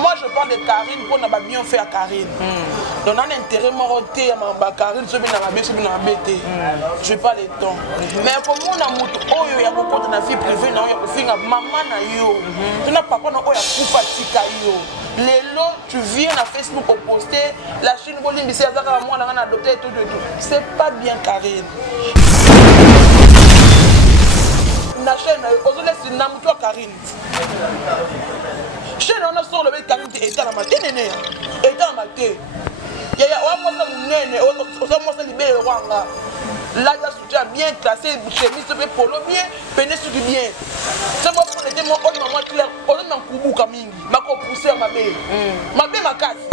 moi je parle de Karine pour n'a bien fait à Karine. Donc on a un intérêt moroté à Karine, je vais pas les temps. Mais comme on a moto, oh il y a beaucoup de vie privée, il y a beaucoup de maman na yo. Tu n'as pas quoi, oh il y a beaucoup de tika yo. Les lots, tu viens à Facebook pour poster, la Chine Bolim, c'est à moi on a adopté tout. C'est pas bien Karine. La chaîne, on laisse une âme toi Karine. Chaîne on a sur le mec Karine qui est dans la matin, est dans la matin. Il y a un mois de nene, on s'est libéré le roi. Là, il y a soutien bien classé, chemise, polo bien, pénis du bien. C'est moi pour aider mon autre maman clair, on est dans le koubou comme il m'a poussé à ma belle. Ma belle m'a cassé.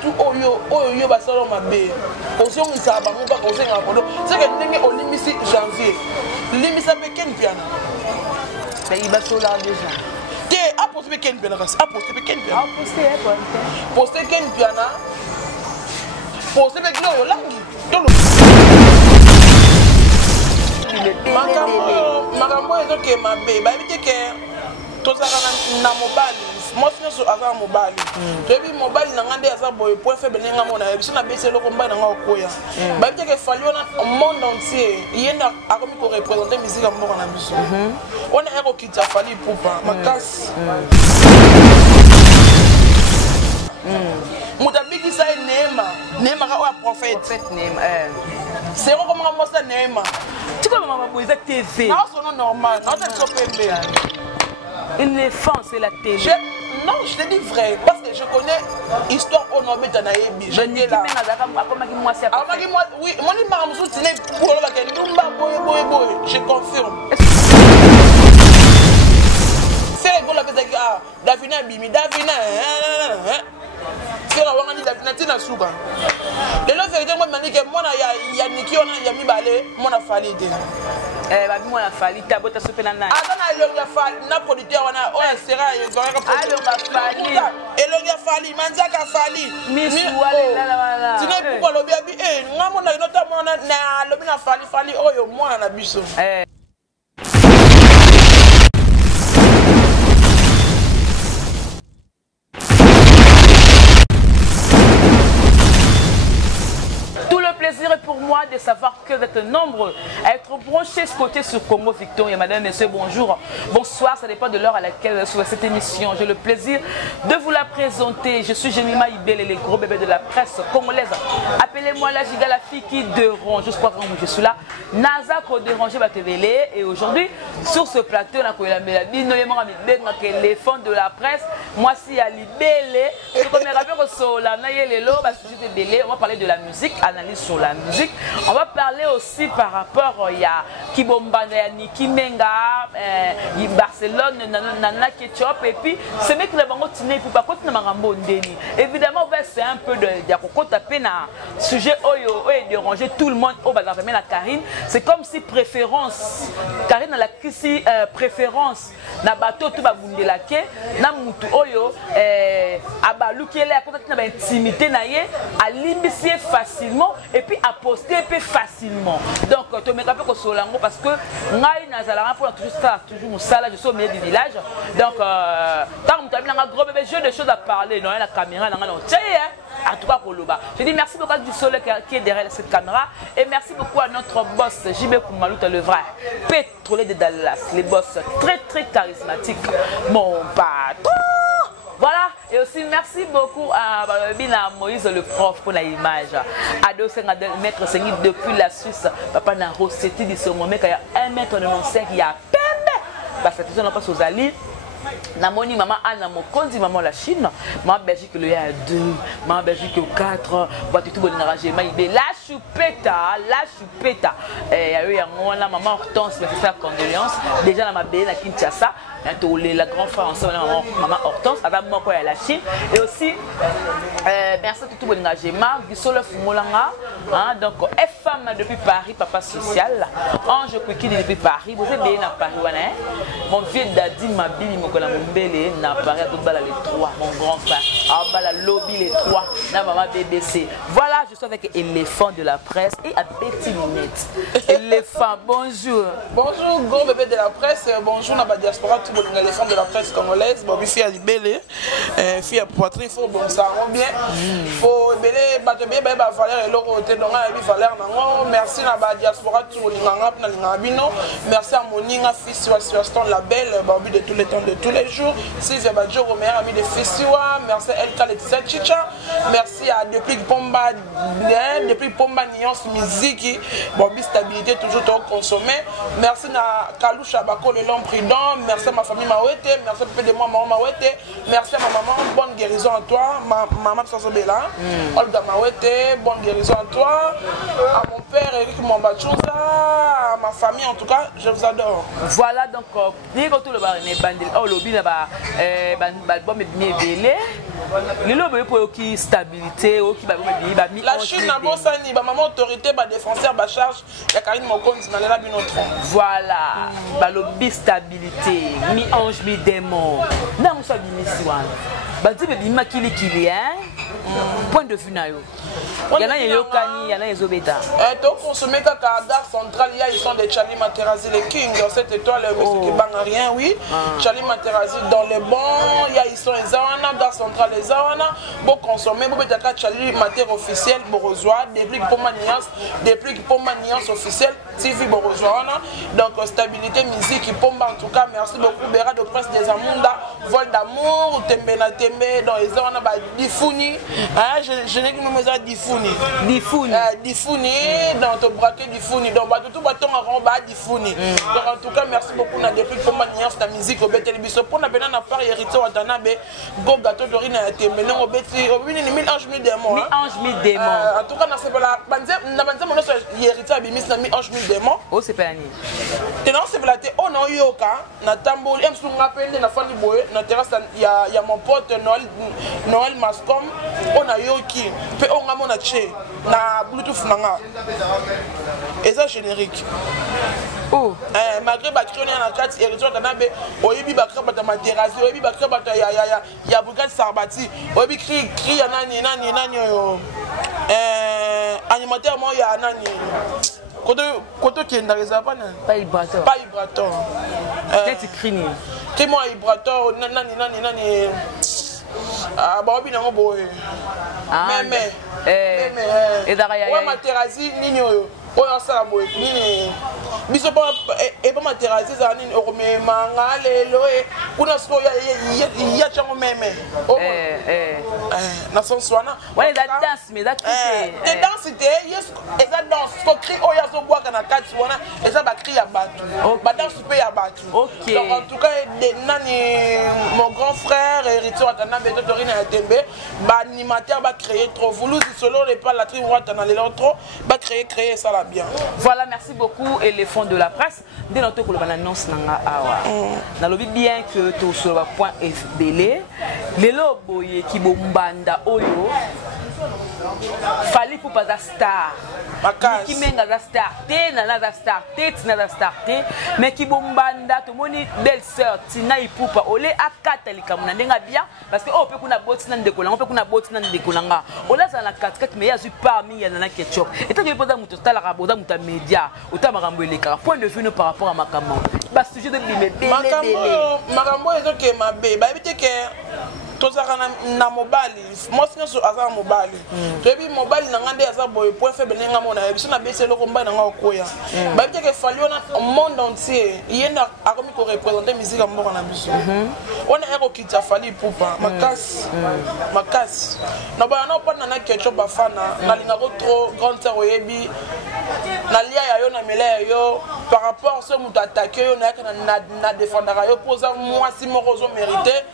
Tout oyo basalo mabe ozo ngisa ba muba ozo nga kodo c'est que ndenge olimisi janvier limisa pe ken piana mais il va sola déjà te a posté ken piana a posté ken piana posté ken piana posté pe glorio langi dolo makambo ezo ke mabe ba bite ke tozaka na mobali moi je avant mobile depuis mobile na ngande asa boy point faible nga mona biso na bese loko mba na nga okoya ba biteke fali ona monde entier yenda akomi ko représenter musique ya mboka na biso on a eko kitsa fali pupa makasi mutabiki sa Neema ka wa prophète Neema c'est comment moi ça Neema tu comme maman Moïse TV non c'est normal non c'est sopembe une enfant c'est la télé. Non, je te dis vrai, parce que je connais l'histoire au nom de Tanaïbi. Je dis là. Oui, mon imam soutient pour le je confirme. C'est rigolo avec Davina Bimi, Davina. C'est la wangani Davina Tina Souga. Les gens vérité moi m'a dit que moi ya Niki on a mis balé, mon a fallu. Moi la fali ta bota sope na na adana elonga fali na producteur wana o sera ezanga fali elonga fali manzaka fali miss wale la tino pourquoi lobi abi ngamona inota mona na lobi na fali oyo mwana na biso plaisir pour moi de savoir que vous êtes nombreux à être branchés ce côté sur Congo Victoria. Madame, messieurs, bonjour. Bonsoir, ça dépend de l'heure à laquelle vous êtes sur cette émission. J'ai le plaisir de vous la présenter. Je suis Jemima Ibele, les gros bébés de la presse congolaise. Appelez-moi la giga, la fille qui dérange. Je crois que je suis là. Naza ko déranger va te véler. Et aujourd'hui, sur ce plateau, on a l'éléphant de la presse. Moi, si à Libélé, on va parler de la musique, analyse sur la musique. On va parler aussi par rapport à Kibomba, Niki Menga, Barcelone, Nana Ketchup, et puis ce mec là, évidemment, c'est un peu de taper un sujet et déranger tout le monde au bazar. La Karine, c'est comme si préférence, Karine a la si préférence, na bateau tout babunde la ke, na mutu oyo, abalukiele à côté de intimité naie, à l'immiscer facilement et puis à poster facilement. Donc tu me rappelles que solango parce que ngai nazala pour toujours ça, toujours ça là, je suis au milieu du village. Donc tant que tu as un gros bébé, j'ai des choses à parler, non la caméra, non tiens à toi Koloba. Je dis merci beaucoup du soleil qui est derrière cette caméra et merci beaucoup à notre boss JB Koumalouta le vrai pétrolier de Dallas, les boss très charismatiques, mon patron. Voilà, et aussi merci beaucoup à Bina Moïse le prof pour l'image. Ado maître Sengi depuis la Suisse, papa n'a recété de ce moment qu'il y a 1,95 m, il y a peine. Parce que tout ça n'a pas aux alliés. Namoni maman Anna Mokondi, maman la Chine, maman Belgique le y a 2, maman Belgique 4, voiture tout bon arrangement, il la choupeta. Et il y a eu maman Hortense, mais c'est sa condoléance. Déjà dans ma belle à Kinshasa, la grande frère ensemble, maman Hortense, avec moi quoi la Chine. Et aussi, merci à tout bon arrangement, Gisole Fumolanga, donc F femme depuis Paris, papa social. Ange Kwiki depuis Paris. Vous êtes bien à Paris, mon vieux Dadi Mabili Mokola Mbele n'a Paris à tout bala les trois, mon grand frère. À bala lobby les trois, na maman BBC. Voilà, je suis avec Éléphant de la presse et à Betty Minette. Éléphant, bonjour. Bonjour, gros bébé de la presse. Bonjour, na diaspora, tout le monde, éléphant de la presse congolaise. Bon, fille à libellé, fille à poitrine, il faut bon, ça rend bien. Faut belé, battre bien, bah, valeur et l'euro, t'es dans un valeur. Merci na diaspora, tout le monde, merci à Moninga, fils sur la belle, de tous les temps, de tous les jours. Sylvia Badjo, Roméa, ami de Fessiwa. Merci à El Khaled Chicha. Merci à Depuis Pomba Nuance Musique. Bon, stabilité toujours consommé. Merci à Kalou Chabako, le long prudent. Merci à ma famille Mawete. Merci à peu de moi, maman Mawete. Merci à ma maman, bonne guérison à toi. Ma maman Sosobela. Olga Mawete, bonne guérison à toi. À mon père, Eric Mombachouza. À ma famille, en tout cas, je vous adore. Voilà donc, tout le barine bandil, oh lobby là-bas, album est bien belé. Le lobby pour qui stabilité, qui va bien. La Chine n'a pas ça ni maman autorité, défenseur, charge, il y a Karine Mokonzi dans la binotron. Voilà, lobby stabilité, mi ange mi démon. Non, on soit bien ici, Badi baby makili kili point de vue nayo. Il y en a yokani, il y en a yezobeta. Donc consommer kaka Gare Centrale, ils sont des Charlie Materazzi les King dans cette étoile monsieur qui bang rien oui. Charlie Materazzi dans les bons, ils sont les Zawana Gare Centrale les Zawana. Bon consommer bon betaka Charlie Mater officiel Borozoa, depuis pour maniance officielle TV Borozoa. Donc stabilité musique pomba en tout cas merci beaucoup Béra de Prince des Amunda, vol d'amour, Tembena dans les zones bah Difuni, je n'ai que nous mesures Difuni, dans ton braquet Difuni, donc bah tout bâton à rond bah Difuni. Donc en tout cas merci beaucoup na depuis pour maniance ta musique au Bétélibiso pour na benana par hérité Watanabe, go gâteau d'orine à Tembena au Bété au Bini 1000 anges 1000 démons. En tout cas na c'est la banze mon hérité abimis na 1000 anges 1000 démons. Oh c'est pas ani. Et non c'est blaté oh non yoka na tamboli em sunga pende na fani boye na terrasse il y a mon pote Noël Mascom on a yoki pe on a mon aché na bluetooth nanga et ça générique oh malgré bakri on est en 4 héritier tanabe oyebi bakra bata materazi oyebi bakra bata ya brigade Sarbati oyebi cri ya nani yo animateur mo ya nani Koto qui est dans les abonnés. Pas Ibrator. Pas Ibrator. Qu'est-ce que tu cries? C'est moi Ibrator. Nani. Ah, bah, on a beau. Mais. Et d'ailleurs. Ouais, Materazzi, Nino. Oh, ça, moi. Nini. Biso pas et pas Materazzi, ça nini. Oh, mais manga, les kuna sko ya chango meme. Oh. Na son soana. Ouais, la danse, mais la les danses c'était yes, et ça danse. Ko cri oh ya so bois kana kat soana, et ça ba cri ya batu. Ba danse pe ya batu. OK. Donc en tout cas nani mon grand frère héritier Watana Beto Torine à Tembe, ba animateur ba créer trop voulu solo les pas la tribu Watana les trop ba créer ça là bien. Voilà, merci beaucoup Éléphant de la presse. Dès notre que l'annonce nanga awa. Na lobi bien que to sur le point FBL, les loboye qui bombanda oyo fallait pour pas la star. Qui menga la star, na star, mais qui bombanda to moni belle sœur Tina Ipupa ole akata likamuna ndenga bien parce que on peut kuna botina ndekola, on peut kuna botina ndekolanga. Ola za la 4 mais ya zu parmi ya na ketchup. Et tant que posa muto tala raboza muta média, uta makambo eleka. Point de vue par rapport à makambo. Ba sujet de bimé makambo ezo ke mabe, ba bité ke tozaka na mobali moi nyonso aza mobali toyebi mobali na ngande aza boye point faible nenga mona biso na bese loko mbai na nga okoya babite ke fali ona monde entier yenda akomi ko représenter musique mboka na biso on a ekokita Fally Ipupa makasi na ba na pa na ketchup bafana na linga ko trop grande sœur oyebi na lia ya yo na mela yo par rapport à ce muta attaquer yo na défendre yo posa moi si morozo mérité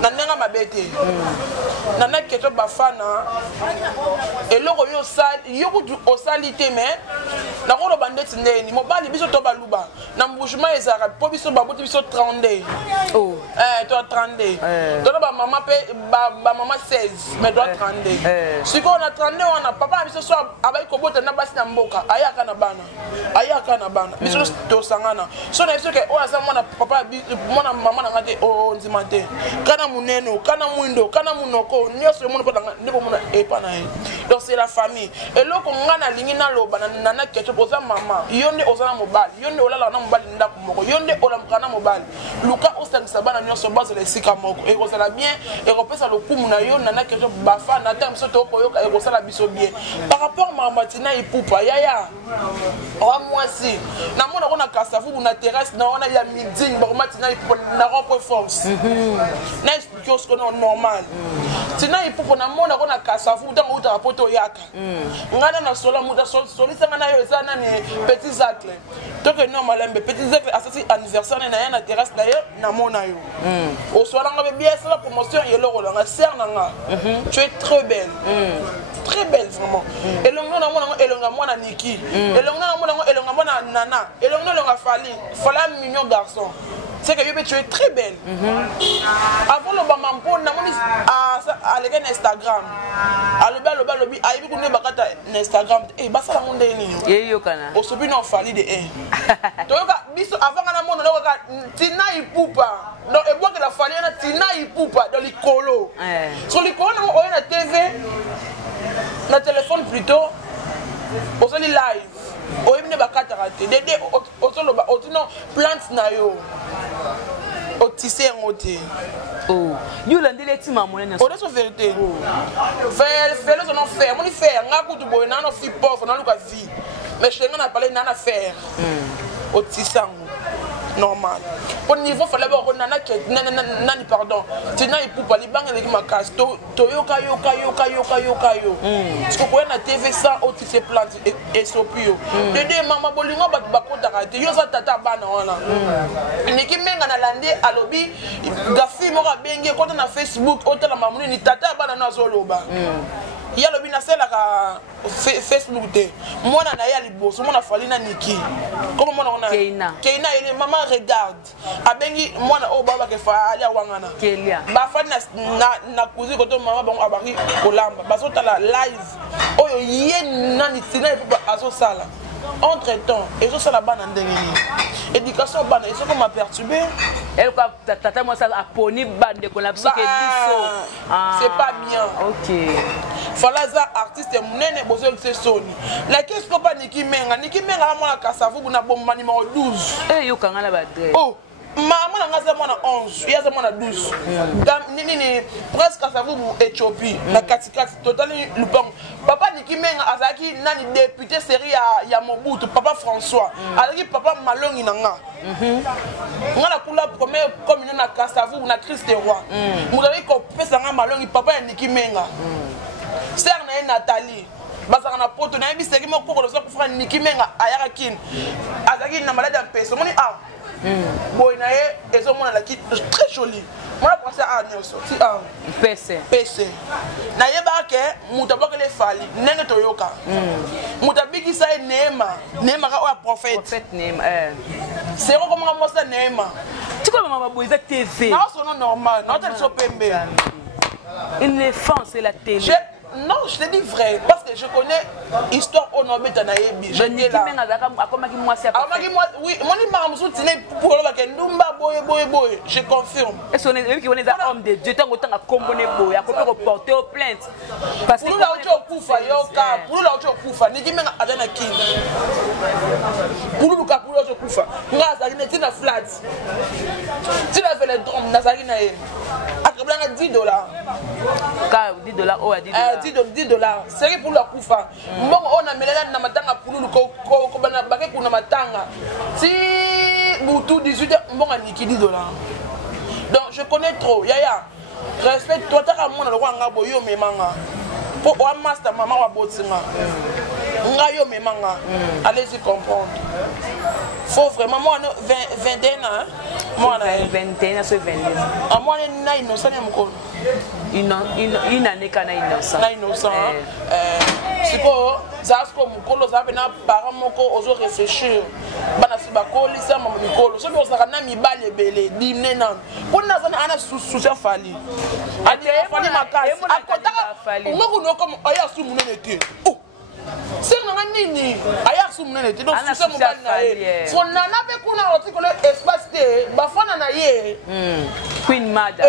na nenga mabete te nana keto bafana eloko yo sali yo kutu osali te mais nakolo bandeti ndeni mobali biso to baluba na mbujuma ezara po biso babuti biso 30 toi 30 toi ba maman pe ba maman 16 mais toi 30 siko na 30 wana papa biso so abai kobota na basi na mboka ayaka na bana biso to sangana so na biso ke o asa mwana papa mwana mama na ngate o nzima te kana muneno kana mwindo kana munoko nyose mwana pota ndeko mwana epa na ye donc c'est la famille eloko ngana lingi na loba na nana kecho poza mama yonde ozana mobali yonde olala na mobali ndako moko yonde olamkana mobali luka osangisa bana nyonso bazo le sika moko e kozala bien e kopesa lokumu na yo nana kecho bafa na ta mso to koyoka e kosala biso bien par rapport à Matina ipupa yaya wa mwasi na mona kona kasavu na terrasse na wana ya midi ba Matina ipupa na ropo force na expliquer ce qu'on est normal tina ipupa na mona kona kasavu dans uta rapoto yaka ngana na sola muta solisa ngana yo za na ni petits actes donc normal mbe petits actes associé anniversaire na ya na terrasse na yo na mona yo au soir nga bien c'est la promotion yelo rolanga serna nga tu es très belle très belle vraiment et le monde na elonga mwana Niki elonga mwana Nana elonga Fala mignon garçon c'est que tu es très belle avant le bamampo na moni à l'écran Instagram aloba lobi ayibi kunde bakata Instagram eh basala monde ni yeyo kana osobi no fali de toyoka biso avant na mono loka tina ipupa donc et bois que la fali na tina ipupa dans likolo sur likolo na o na TV na téléphone plutôt osali live oyimne bakata raté dede otoloba otino plante na yo otissé ngote yo landele ti mamonene o de vérité faire les on faire moni faire ngaku tu boy na no fi pauvre na luka vie mais je n'en a parlé na faire otissango normal au niveau fallait voir nana nani pardon tina ipupa libanga avec ma casse to yoka yo parce que quoi na TV ça au tissé plante et sopio dede mama bolingo ba bakota raté yo za tata bana wana niki menga na lande alobi gafi mo ka benge kota na Facebook otala mamuni ni tata bana na zoloba ya lobi na sela ka Facebook te mona na ya liboso mona fali na Niki comme mona ona Keina ele maman regarde abengi mona o baba ke fa ali awangana Kelia ba fali na kuzi ko to mama bango abaki kolamba basota la live oyo ye nani tina epupa azo sala entre temps et ça la bana ndengeni éducation bana eso comme m'a perturbé elle quoi tata moi ça a poni bande ko la biso ke biso c'est pas bien OK falaza artiste munene bozo que c'est Sony la qu'est-ce que pas Niki Menga la mona kasavu na bomba numéro 12 yo kanga la badre oh maman na ngaza mona 11 ya za mona 12 nini presque kasavu Éthiopie na katikati totalement lupang papa Niki Menga azaki nani député série ya Mobutu papa François azaki papa Malongi nanga ngana kula première commune na kasavu na Christ roi mudali ko pesa nga Malongi papa ya Niki Menga sœur na Nathalie basaka na poto na yebisa ki moko ko ko fra Niki Menga ayaka kin azaki na malade en peso moni boy na ye ezo mona la ki très joli mona penser à Nelson ti PC na yeba ke mutabaka le fali nenge toyoka mutabiki sa Neema ka o prophète Neema c'est comment moi ça Neema tu comme maman boiza TV non c'est normal non t'es so pembe une défense c'est la télé non, je te dis vrai, parce que je connais l'histoire au nom de Naïbi. Je dis là. Oui, je confirme. Est-ce qu'on est des hommes de Dieu tant qu'autant à componer beau, à porter aux plaintes. Parce que pour la autre Koufa, pour la autre Koufa, Niki Menga Adana King. Pour l'autre Koufa, Nazarine, tu n'as flat. Tu n'as fait les drums, Nazarine. À $10. $10, oh, à $10. $10. C'est pour la Koufa. Bon, on a mis la matanga pour nous, ko bana baké pour na matanga. Si Boutou 18, bon à Niki $10. Donc je connais trop. Yaya, respecte-toi, t'as mon roi ngabo yo memanga. Pour un master maman wa botsinga. Ngayo memanga. Allez-y comprendre. Faut vraiment moi 21 ans. Moi, 21 à 22 ans. Moi, je suis innocent. Une année qu'on a innocent. Innocent. C'est quoi? Ça c'est comme mukolo ça vient parents moko ozo réfléchir. Bana si bakoli ça maman mukolo. So bien ça na mi bale belé dimne nan. Pour na ça ana sous fali. Ade fali makasi. Akota. Ngoko no comme aya sous munene. Oh. C'est na nini? Aya sous munene. Donc sous mo bale na ye. Fo nana be kuna otikolo espace te. Ba fana na ye. Queen Mada.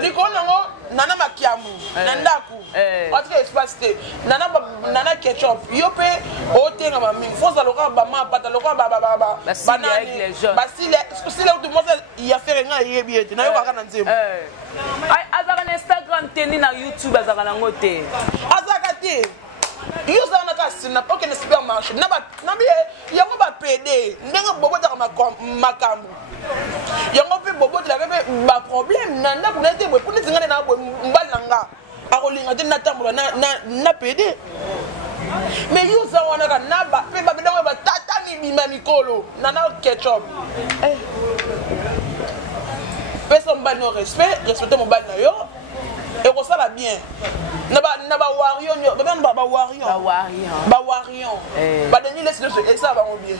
Likonango nana makiamu nandaku entre espace te nana ketchup yo pe otenga mami foza loka ba ma pata loka ba banane basile sile tout monde il y a faire nga yebi na yo kaka na nzembo azaka na Instagram teni na YouTube azaka na ngote azaka te yo za na kasi na poke na supermarché na biye yango ba PD ndenga bobo ta makambu yango pe bobo de la ba problème nanda kuna te bo puni zingane na bo mbalanga akolinga te na tambola na PD mais yo za wana ka na ba pe ba bidongo ba tata mi bima mikolo nana ketchup personne ba no respecter mon bal na yo et ko ça va bien na ba warion ba même ba warion ba deni laisse et ça va bien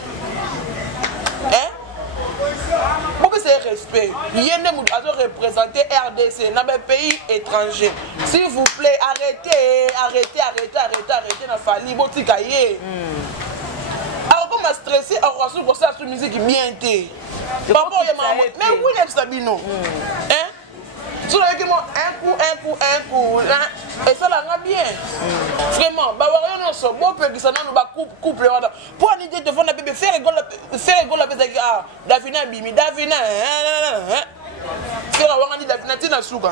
pourquoi c'est respect? Il y a des gens qui ont représenté RDC dans les pays étrangers. S'il vous plaît, arrêtez. Il fallait botikaye. Alors comment stresser à recevoir pour ça sur musique bien été. Papa mais oui les Sabino. Hein? Sur le moi un coup et ça l'a bien. Vraiment, bah on se bon peu qui ça nous ba couple pour une idée de fond la bébé faire rigole la bébé ah Davina bimi Davina faire avoir dit Davina tina suka.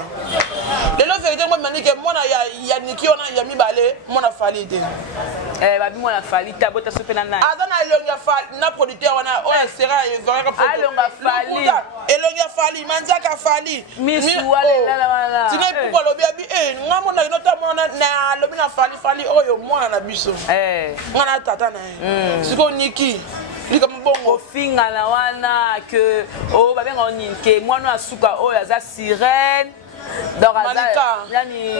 Les gens vérité moi mani que moi ya niki on a mi balé moi na fali te. Babi moi na fali ta bota soupe na na. Azana elonga fali na producteur wana o sera et vrai que elonga fali. Elonga fali manzaka fali. Miss wale la. Tina pour lobi abi ngamo na notamment na lobi na fali oyo moi na biso. Ngana tata na. Siko niki. Lika mbongo finga na wana que o babenga onike mwana asuka oyo aza sirène. Donc yani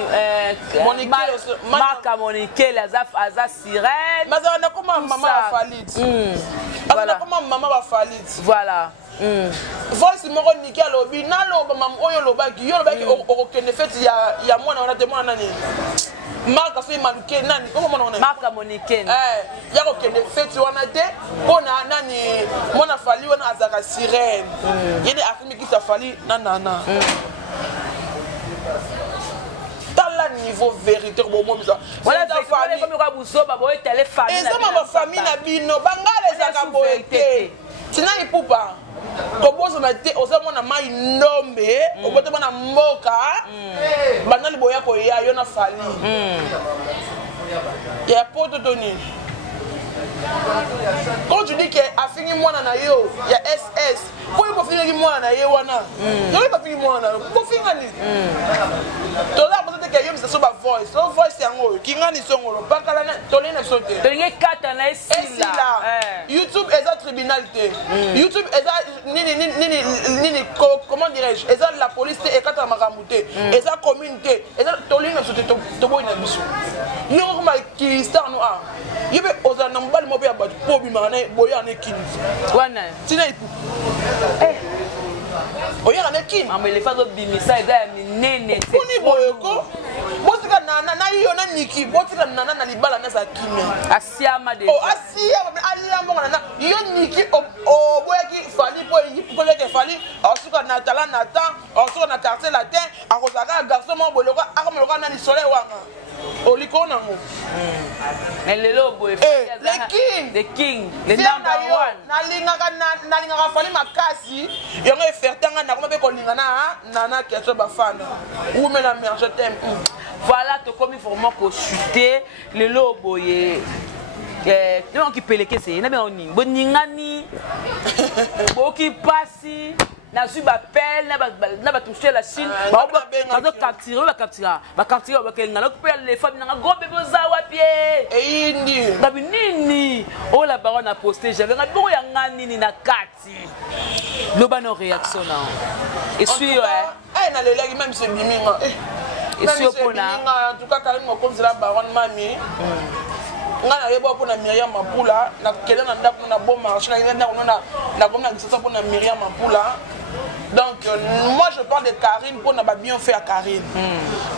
Marca Monique aza sirène. Mais on a comment maman va falit. Voilà comment maman va falit. Voilà. Voice moko nickel lobi na loba mam oyo lobaki okende fait ya mwana on a demandé nani. Marca fait manquer nani comment on a Marca Monique. Ya okende fait wana te pona nani mwana fali wana azaka sirène. Yene afimi ki sa fali nanana. Niveau vérité bon moi ça voilà ta famille comme ka busoba boy tele famille et ça ma famille na bino bangale za ka boyete tina ipupa ko bozo na te oza mona mai nombe obote mona mboka banali boya ko ya yo na fali ya poto toni quand tu dis que a fini moi na yo ya SS pour il finir moi na yo wana yo pas fini moi na pour finir ni to la peut-être que yo me so ba voice so voice yango kingani songolo bakala na to lena sote to nge kata na esila YouTube eza tribunal te YouTube eza nini comment dirais-je eza la police te ekata makamute eza communauté eza to lena sote to boy na biso yo ma ki star no a yebe ozana mbali mo be abatu po bi mane boya na kini wana tina ipu oya na kini mama le fazo bimisa eza minene te kuni boyoko botika na yo na niki botika na libala na za kini asiama de asiama alila mbonga na yo niki o boyaki fali po yipu ko leke fali asuka na tala na temps asuka na quartier latin akozaka garçon mo boloko akomeloka na ni soleil wanga oliko nango lelo boy the king the number one nalingaka fali makasi yango efertanga na koma pe kolinga na keso bafana ume na mère je t'aime voilà to comme vraiment ko chuter lelo boye donc qui peleke c'est na bien oni boningani boki pasi na su ba pelle na ba toucher la Chine ba capturer ba kenga na couper les femmes na gros bébé zawa pied et indi ba nini oh la baronne a posté j'avais na bo ya ngani na kati lo ba no réaction na et suis na le lagi même c'est biminga et suis opona en tout cas Karine mo comme la baronne mami ngana yebo pona Myriam Mapula na kele na ndako na bon marché na ndako na comme na gisasa pona Myriam Mapula. Donc moi je parle de Karine pour na ba bien fait à Karine.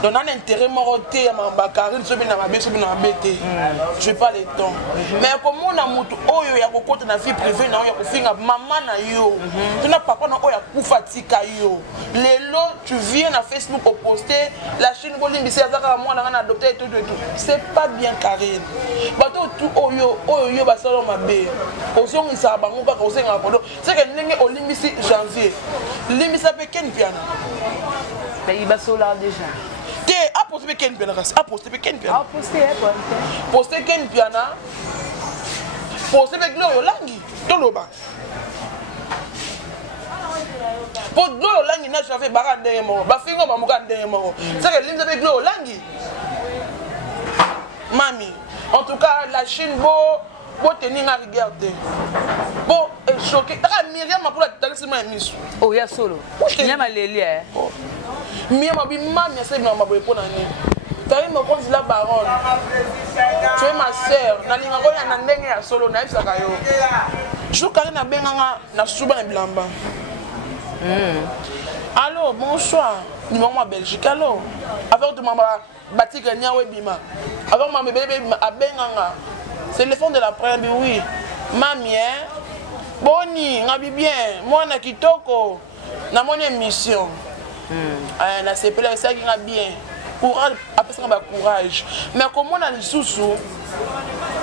Donc on a intérêt moroté à ma Karine so bien na ba so bien na bête. Je pas le temps. Mais comme on a mutu oyo ya kokota na vie privée na ya kofinga maman na yo. Tu n'as papa na oya kufatika yo. Lelo tu viens na Facebook pour poster la Chine bolimbi c'est azaka moi na adopter tout. C'est pas bien Karine. Bato tout oyo ba solo mabe. Ozongi sa bango ba ko senga kodo. C'est que ndenge olimbisi janvier. Limisa pe ken piano. Mais il va solar déjà. Te a posté ken piano ras. A posté ken piano. A posté quoi. Posté ken piano. Posté avec Glorio Langi. Toloba. Pour Glorio Langi na j'avais barade mo. Ba fingo ba mukande mo. C'est que limisa avec Glorio Langi. Mami, en tout cas la Chine beau tenir à regarder. Bon, choqué. Myriam a pour la talisman miss. Oh, ya solo. Myriam a leli eh. Myriam a bi mami c'est bien ma boy pour nani. Karine me compte la baronne. Tu es ma sœur. Na linga ko ya na ndenge ya solo na ifsa kayo. Jo Karine na benganga na suba na bilamba. Allô, bonsoir. Numéro ma Belgique. Allô. Avec tout maman batika nyawe bima. Avec ma bébé a benganga. C'est le fond de la prière, oui. Mami, hein? Boni, ngabi bien. Moi, na kitoko. Na mon émission. Na sepela, ça qui nga bien. Courage, après ça, courage. Mais comme on a le sous-sous,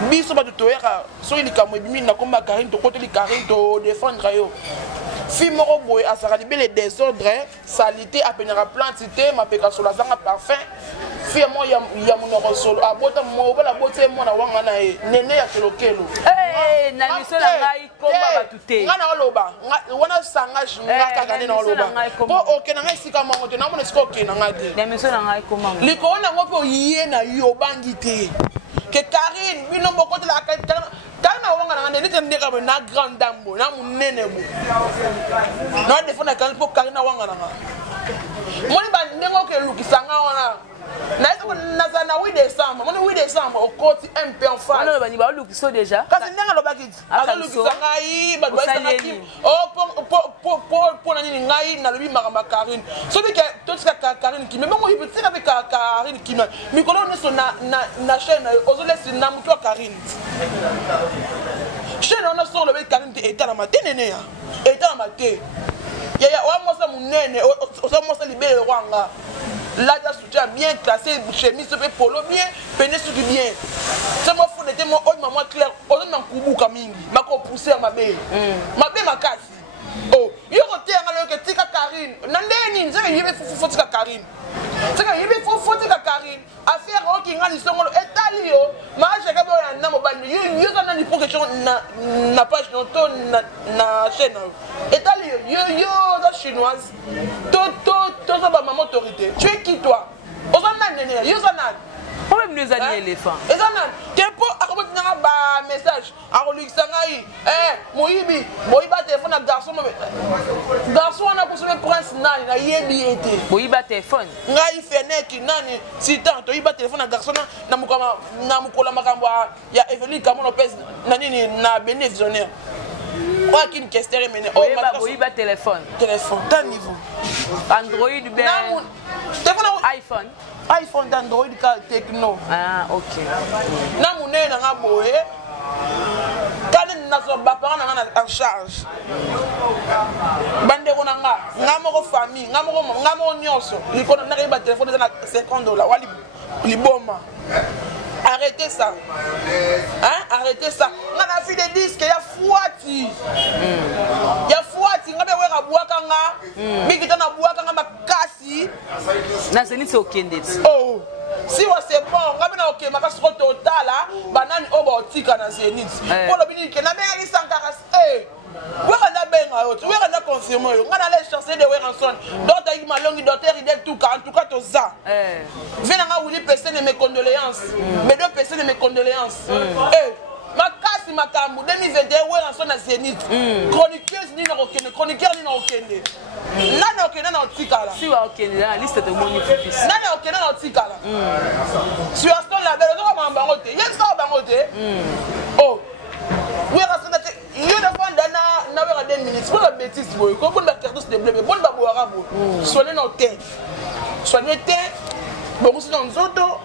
biso ba tutoyaka, so il kamwe bimi na komba Karine to côté li Karine to défendre yo. Fi moko boy asaka libele désordre, salité, apenera plantité, ma peka sur la zanga parfum. Fi mo ya monoko solo, abota mo bala bote mo na wanga na e, nene ya kelokelo. Eh, na miso na ngai komba batute. Ngana oloba, wana sangage ngaka kane na oloba. Po okena ngai sika mongo te na mona siko okena ngade. Na miso na ngai komba. Liko na ngopo yie na yo bangite. Que Karine, bino moko de la kana wanga na ndene ndeka na grande dame na munene bo. Na defona kan po Karine wanga na. Moni ba ndengo ke lukisanga wana. Na eso na sana 8 décembre. Moni 8 décembre au côté MP en face. On ba ni ba lukiso déjà. Kasi ndenga lo bakiti. Azo lukisanga yi ba doisa na ki. Oh po na nini ngai na lobi makamba Karine. So bi ke to tsika Karine ki. Mais bongo yibi tsika be Karine ki. Mi kono ne so na chaîne ozo laisse na mutu Karine. Chaîne on a sur le Karine était na matin nene ya. Était na matin. Ya wa mosa munene ozo mosa libere rwanga. Là ya soutien bien classé chemise pe polo bien peine sur bien. C'est moi fou était moi oi maman clair ozo na kubuka mingi. Mako pousser mabe. Mabe makasi. Oh, yo côté ngalo ke tika Karine. Nandeni nzeke yibe fufu tika Karine. Tika yibe fufu tika Karine. Affaire oki ngani songolo etali yo. Ma cheka bo ya na mobile yo za ni pour question na page noto na chaîne. Etali yo za chinoise. To za ba maman autorité. Tu es qui toi? Ozana nene, yo za nani? Problème nous a éléphant. Et ça nan, tempo akobot nga ba message. Akolixanga yi. Moyiba téléphone na garçon garçon na kusome prince nani na yebi ete. Moyiba téléphone. Ngai feneki nani si tant to yiba téléphone na garçon na mukola makambo ya Evelyn Kamono Lopez na nini na bénéficiaire. Quoi qu'une question mene. Oh moyiba téléphone. Téléphone tant niveau. Android ben. Téléphone iPhone. iPhone d'Android ka Techno. Ah, ok. Na munene nga boye. Kane na so ba parents na en charge. Bande ko nga moko famille, nga moko nyonso. Liko na ka ba téléphone na $50 wali liboma. Arrêtez ça. Hein? Arrêtez ça. On a fait des disques, il y a fouati. Il y a fouati. On a fait des bouakanga. Mais qui t'en a bouakanga makasi. Na c'est ni c'est ok ndeti. Oh. Si c'est bon, on a bien ok, ma casse total là, banane au boutique na Zénith. Pour le bini que na bien ali sankaras. Eh. Wa kana benga tu veux qu'on confirme on allait chercher de Weranson d'autres avec Malongi docteur il tout cas en tout cas tout ça viens à Willy passer mes condoléances mais deux passer mes condoléances ma casse ma camou 2021 Weranson à Zénith chroniqueuse ni na okende chroniqueur ni na okende nana okende na otikala si wa okende na liste de moni fils nana okende na otikala sur Aston la belle on va m'embarroter il y a ça bangote oh Weranson il y a des fois na 2 minutes pour la bêtise boy ko bon ba cartouche de blé bon ba boira bo soigner nos têtes soigner tête bon si dans auto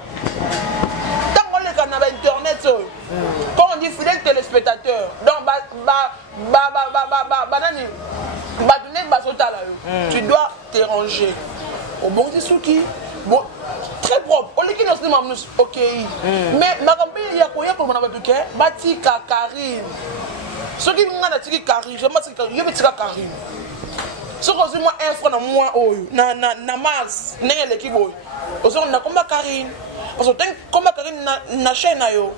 tant on le canal internet quand on dit fidèle téléspectateur donc tu dois te ranger au bon dit souki bon très propre on l'équipe nous mamnus OK mais ma campagne ya ko mon abaduke bati Karine ce qui m'a dit Karine je m'a dit Karine ce que moi un franc dans moi na mas n'est l'équipe on a comme Karine parce que comme Karine na chaîne yo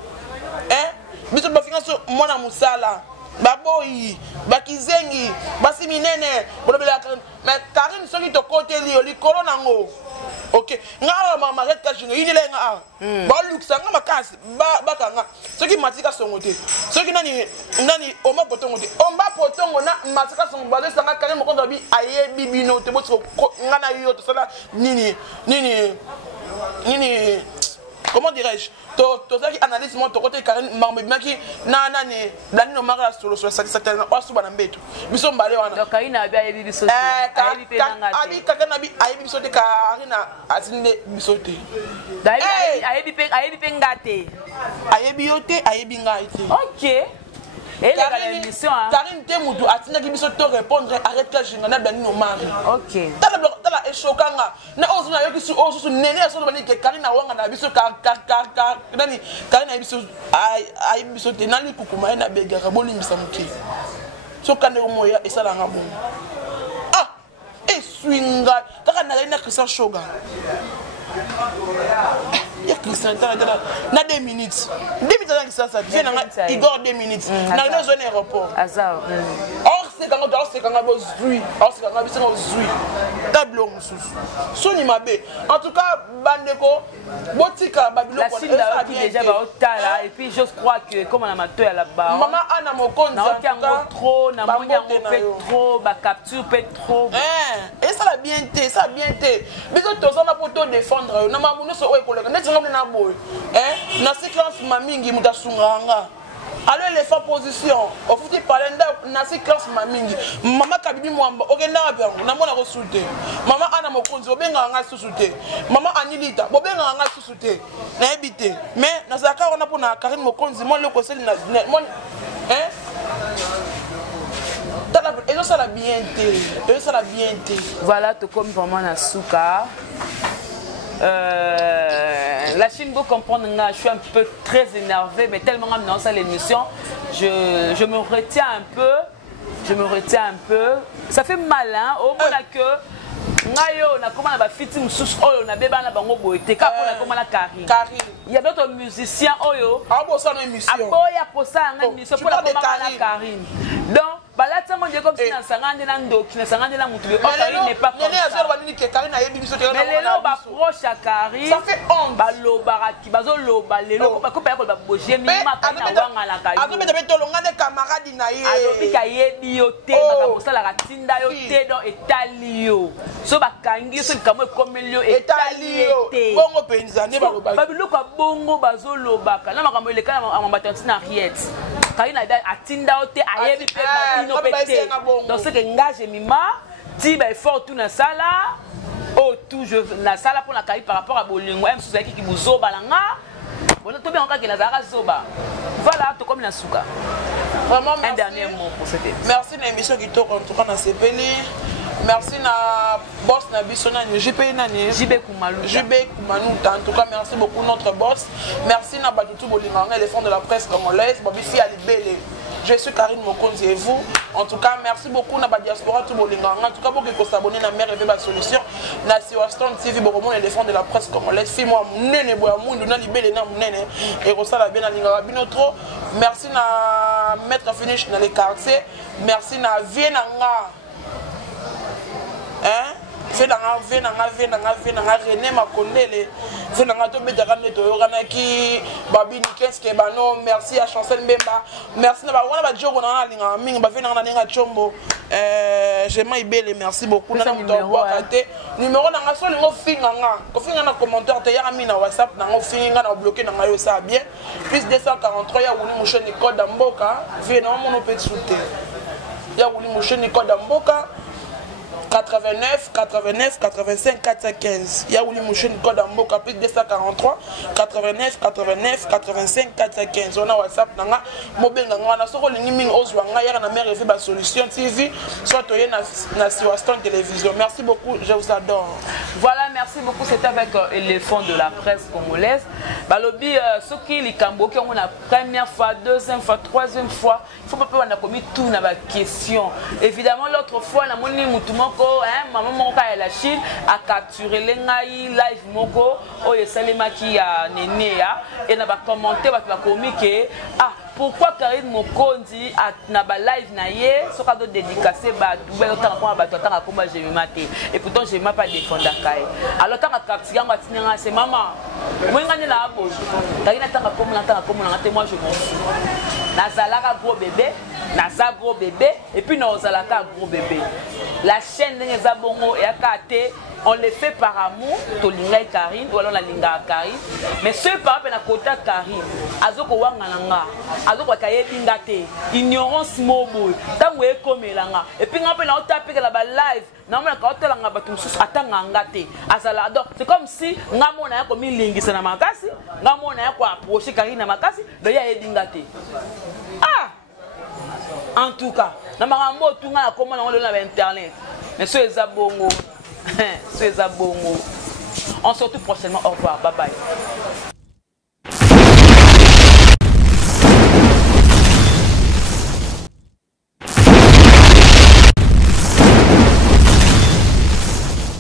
biso ba finance moi na musala baboyi bakizengi basi minene bolobela mais Karine ce qui te côté li kolo nango OK ngara mama ret ka jinga yini lenga ba luxa nga makasi ba kanga ce qui matika songote ce qui nani oma potongo te omba potongo na matika songo ba sanga Karine mo konda bi aye bibino te botiko ngana yo to sala nini comment dirais-je to ça qui analyse mon côté Karine mambe maki na nani dani no mara solo so certainement pas suba na mbeto biso mbale wana donc Karine abi ayebi biso te ayebi pe nanga te abi kaka na bi ayebi biso te Karine azinde biso te ayebi pe ngate ayebi yote ayebi ngate OK et la émission Karine te mutu atina ki biso to répondre arrête ka jinga na dani no mari OK tala eshokanga na ozuna yoki su osusu nene so bani ke Karine wanga na biso nani Karine biso ay biso te nali kukuma na begara bolimbisa muki so kande moya esala nga bon swinga taka na Christian Shoga ya Christian na 2 minutes 2 minutes dans ça vient na Igor 2 minutes na une zone aéroport azar c'est quand on zui c'est quand on biso zui tableau mususu soni mabe en tout cas bandeko botika babilo ko la qui déjà ba otala et puis je crois que comme on a mato ya là-bas maman ana mokonzi en tout cas trop na monya trop ba capture peut trop et ça la bien té biso tozana poto défendre na mamuno so oyekoleka neti ngombe na boy na séquence mamingi mutasunganga alors les femmes position au foot palenda na séquence mamingi mama kabibi mwamba okenda wapi na mona kosulte mama ana mokonzi obenga nga susute mama anilita bobenga nga susute na ebité mais na zaka ona pona Karine mokonzi mo leko seli na mon et ça la bien té voilà tout comme vraiment na souka la Chine vous comprendre, je suis un peu très énervé, mais tellement dans ça l'émission, je me retiens un peu. Ça fait malin au moins que ngayo na comment na fiti mususu oyo na beba na bango boyete ka pona comment la Karine. Il y a d'autres musiciens oyo. Abosa na émission. Aboya posa na émission pour la comment la Karine. Donc bala tsango ndeko comme si na sangande na ndoki na sangande na mutu o Karine n'est pas comme ça. Mais les lots ba proche à Karine. Ça fait honte. Ba lobaraki bazo loba les lots ba ko pa ko ba boje mi ma kana wanga la kayo. Azo beta beto longane camarade na ye. Azo bika yebi yo te maka la ratinda yo te don etalio. So ba kangi so kamo komelio etalio te. Bongo penza ne ba loba. Ba biloko bongo bazo lobaka. Na makambo le kana ambatanti na riette. Karine atinda yo te ayebi pe ma donc ce que engage mima ti ba effort tout na sala oh tout je na sala pour la Karine par rapport à bolingo même sous qui buzo balanga bon to bien encore que la zara zoba voilà tout comme la souka vraiment un dernier mot pour cette émission. Merci na émission qui tourne en tout cas na sepeli merci na boss na bisona JP nani JB Kumanuta en tout cas merci beaucoup notre boss merci na batutu bolinganga les fonds de la presse congolaise Bobisi Alibele. Je suis Karine Mokonzi et vous. En tout cas, merci beaucoup na diaspora tout bolinga. En tout cas, beaucoup de s'abonner na mère et solution. Na Siwaston TV beaucoup les fonds de la presse congolaise. Fais-moi nene boya mundu na libele na munene et rosala bien na linga binotro. Merci na mettre finish dans les quartiers. Merci na vie na nga. Hein? Venanga René Makondele. Venanga to betaka neto yokana ki babini keske bano. Merci à Chancel Mbemba. Merci na ba wana ba jogo na linga mingi ba venanga na ninga chombo. J'aime ibele merci beaucoup na muto wa kate. Numéro na nga so lingo finga nga. Ko finga na commentaire te ya mina WhatsApp na ngo finga na bloquer na yo ça bien. Plus 243 ya wuli musheni code mboka. Vie na mon petit souté. Ya wuli musheni code mboka. 89 85 415. Yaouli Mouchen Code Mboka plus 243 89 85 415. On a WhatsApp nanga mobenga ngana soko lingi ming ozwanga yara na mère fait ba solution TV soit toye na Siwaston télévision. Merci beaucoup, je vous adore. Voilà, merci beaucoup, c'était avec les fonds de la presse congolaise. Balobi soki likambo ki on a première fois, deuxième fois, troisième fois, il faut pas on a commis tout na ba question. Évidemment l'autre fois na moni mutumoko maman moko à la Chine a capturé les ngai live moko oye salemaki ya nene ya et na ba commenter ba commis que pourquoi Karine Mokondi na ba live na ye soka do dédicacé ba double temps pour ba temps à combat j'ai maté et pourtant je m'a pas défendre kai alors tant à capturer ngati nga c'est maman moi ngani na abo Karine tant à comme na moi je m'en fous nazalaka gros bébé naza gros bébé et puis nazalaka gros bébé la chaîne des abongo et akate on le fait par amour tolinga Karine ou alors la linga Karine mais ce par rapport à kota Karine azoko wanga nanga azoko kayebi ngate ignorance mobo tango ekomelanga et puis ngape na otape la ba live na mona ka otelanga batu mususu atanga ngate azala donc c'est comme si ngamona yako milingisa na makasi ngamona yako approcher Karine na makasi do ya yebi ngate en tout cas na marambo tunga na comment on na internet mais ceux zabongo ceux zabongo on se retrouve prochainement, au revoir, bye bye.